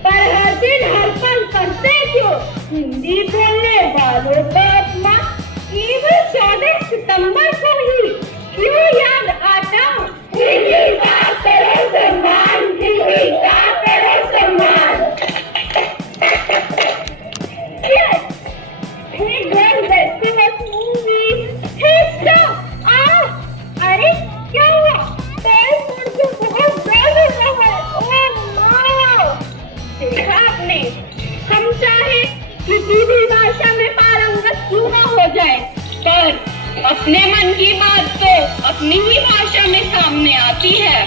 पर हर दिन हर पल करते क्यों हिंदी बोलने वालों का अपमान। केवल 14 सितंबर को ही क्यों याद आता हिंदी का करो सम्मान, हिंदी का करो सम्मान। अरे क्या हुआ? देखा आपने, हम चाहे किसी भी भाषा में पारंगत क्यों ना हो जाए, पर अपने मन की बात तो अपनी ही भाषा में सामने आती है।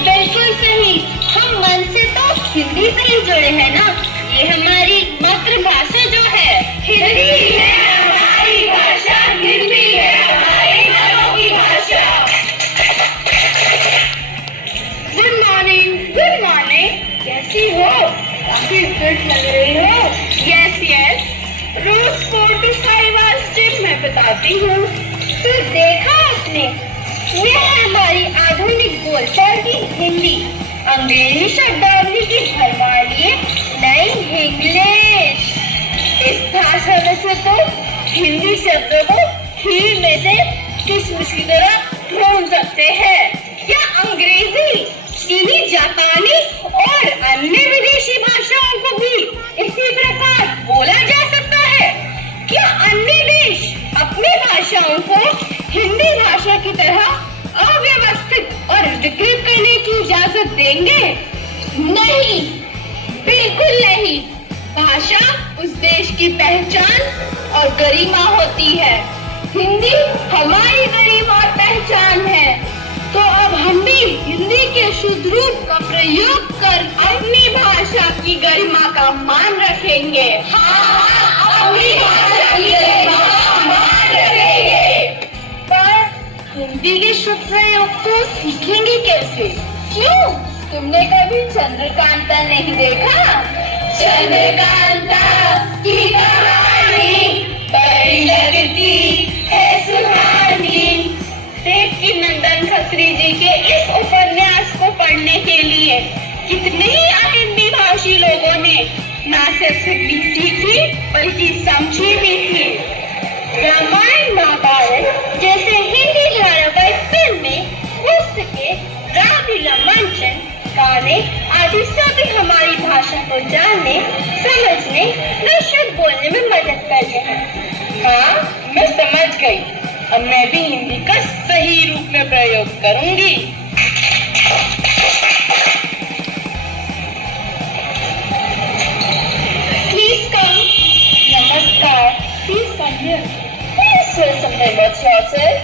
बिल्कुल सही, हम मन से तो हिंदी से ही जुड़े हैं ना। ये हमारी मातृभाषा जो है, हिंदी है हमारी भाषा, हिंदी है हमारे घरों की भाषा। गुड मॉर्निंग, गुड मॉर्निंग, कैसी हो? काफी फिट लग रही हो। यस, रोज 4 to 5 आवर्स जिम में बिताती हूँ। तो देखा आपने, ये है हमारी आधुनिक बोलचाल की हिंदी। अंग्रेजी शब्दावली की भरवा लिए नई इंग्लिश। इस भाषा में से तो हिंदी शब्दों को ही में से किसमिस की तरह ढूंढ सकते हैं। क्या अंग्रेजी, चीनी, जापानी और अन्य विदेशी भाषाओं को भी इसी प्रकार बोला जा सकता है? क्या अन्य देश अपनी भाषाओं को हिंदी भाषा की तरह अव्यवस्थित और विकृत करने की इजाजत देंगे? नहीं, बिल्कुल नहीं। भाषा उस देश की पहचान और गरिमा होती है। हिंदी हमारी गरिमा और पहचान है। तो अब हम भी हिंदी के शुद्ध रूप का प्रयोग कर अपनी भाषा की गरिमा का मान रखेंगे। अपनी भाषा की गरिमा का मान रखेंगे। पर हिंदी के शुद्ध प्रयोग को सीखेंगे कैसे? क्यों, तुमने कभी चंद्रकांता नहीं देखा? चंद्रकांता की कहानी बड़ी लगती है सुहानी। देवकी नंदन खत्री जी के इस उपन्यास को पढ़ने के लिए कितने ही हिंदी भाषी लोगों ने न सिर्फ सीखी थी बल्कि समझी भी थी। रामायण, महाभारत जैसे हिंदी धारावाहिक फिल्में, पुस्तकें, रामलीला मंचन, गाने आदि सभी हमारी भाषा को जानने, समझने व शुद्ध बोलने में मदद करते हैं। हाँ, मैं समझ गई। अब मैं भी हिंदी का सही रूप में प्रयोग करूंगी। Please come. नमस्कार। Please come here. Please tell something about yourself.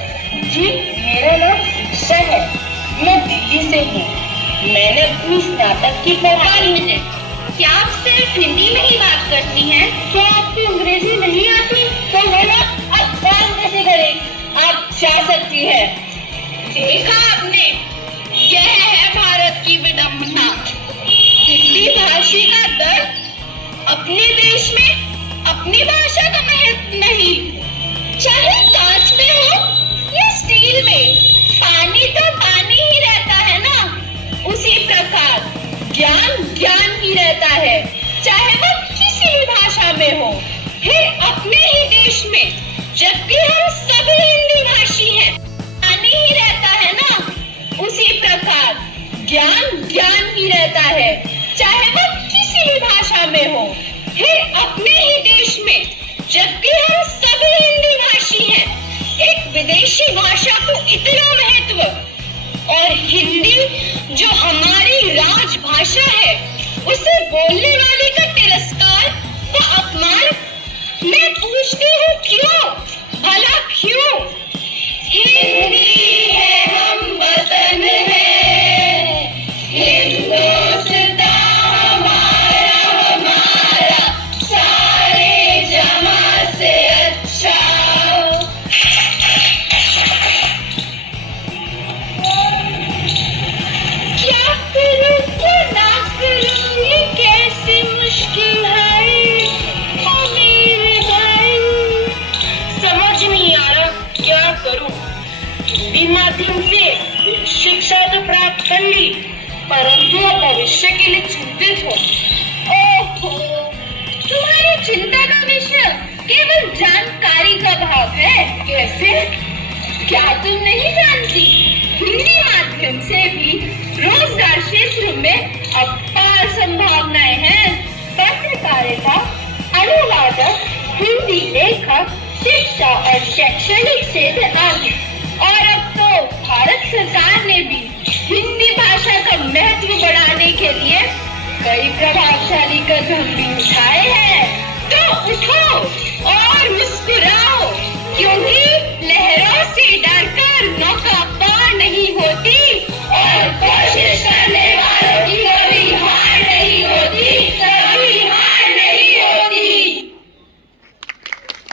जी, मेरा नाम ईशा है। मैं दिल्ली से हूँ। मैंने अपनी स्नातक की पढ़ाई। क्या आप सिर्फ हिंदी में ही बात करती हैं? क्या आपको अंग्रेजी नहीं आती? तो बोलो, अब काम कैसे करें? आप जा सकती है। देखा आपने, यह है भारत की विडंबना। हिंदी भाषी का दर्द, अपने देश में अपनी भाषा का महत्व नहीं। चाहे कांच में हो या स्टील में, पानी तो पानी ही रहता है ना। उसी प्रकार ज्ञान ज्ञान ही रहता है, चाहे वो किसी भी भाषा में हो। फिर अपने ही देश में, जबकि हम सभी हिंदी भाषी हैं, पानी ही रहता है ना। उसी प्रकार ज्ञान ज्ञान ही रहता है, चाहे वो किसी भी भाषा में हो। फिर अपने ही देश में, जबकि हम सभी हिंदी भाषी हैं, एक विदेशी भाषा को इतना महत्व, और हिंदी जो हमारी राजभाषा है, उसे बोलने वाले का तिरस्कार व अपमान। मैं पूछती हूँ क्यों? भला क्यों? हिंदी है हम वतन है, हिंदुस्तान हमारा के लिए चिंतित हो। ओहो, तुम्हारी चिंता का विषय केवल जानकारी का भाव है। कैसे? क्या तुम नहीं जानती? हिंदी माध्यम से भी रोजगार क्षेत्र में अपार संभावनाएं हैं। पत्रकारिता, अनुवादक, हिंदी लेखक, शिक्षा और शैक्षणिक क्षेत्र आदि। और अब तो भारत सरकार ने भी हिंदी भाषा का महत्व बढ़ाने के लिए कई प्रभावशाली कदम भी उठाए हैं। तो उठो,